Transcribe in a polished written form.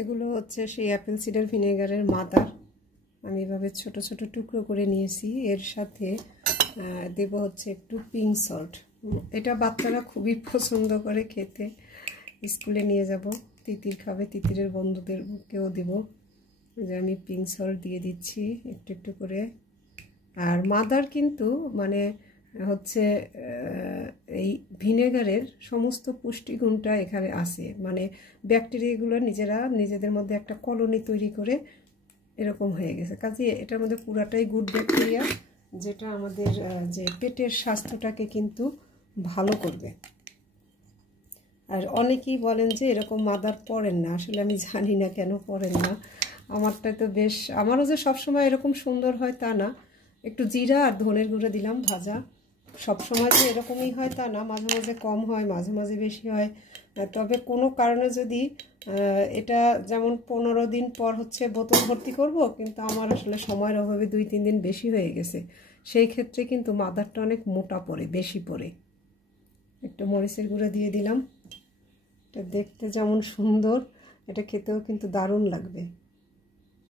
এগুলো হচ্ছে সেই অ্যাপেল সিডার ভিনেগারের মাদার। আমি এভাবে ছোট ছোট টুকরো করে নিয়েছি। এর সাথে দেব হচ্ছে একটু পিঙ্ক সল্ট। এটা বাচ্চারা খুবই পছন্দ করে খেতে, স্কুলে নিয়ে যাব, তিতির খাবে, তিতিরের বন্ধুদেরকেও দেব। যে আমি পিঙ্ক সল্ট দিয়ে দিচ্ছি একটু একটু করে। আর মাদার কিন্তু মানে হচ্ছে এই ভিনেগারের সমস্ত পুষ্টিগুণটা এখানে আছে। মানে ব্যাকটেরিয়াগুলো নিজেদের মধ্যে একটা কলোনি তৈরি করে এরকম হয়ে গেছে। কাজে এটার মধ্যে পুরাটাই গুড ব্যাকটেরিয়া, যেটা আমাদের যে পেটের স্বাস্থ্যটাকে কিন্তু ভালো করবে। আর অনেকেই বলেন যে এরকম মাদার পড়েন না, আসলে আমি জানি না কেন পড়েন না। আমারটা তো বেশ, আমারও যে সবসময় এরকম সুন্দর হয় তা না। একটু জিরা আর ধনের গুঁড়ো দিলাম ভাজা। সবসময় যে এরকমই হয় তা না, মাঝে মাঝে কম হয়, মাঝে মাঝে বেশি হয়। তবে কোনো কারণে যদি এটা যেমন 15 দিন পর হচ্ছে বোতল ভর্তি করব, কিন্তু আমার আসলে সময়ের অভাবে 2-3 দিন বেশি হয়ে গেছে, সেই ক্ষেত্রে কিন্তু মাদারটা অনেক মোটা পড়ে, বেশি পড়ে। একটু মরিচের গুঁড়ো দিয়ে দিলাম। এটা দেখতে যেমন সুন্দর, এটা খেতেও কিন্তু দারুণ লাগবে।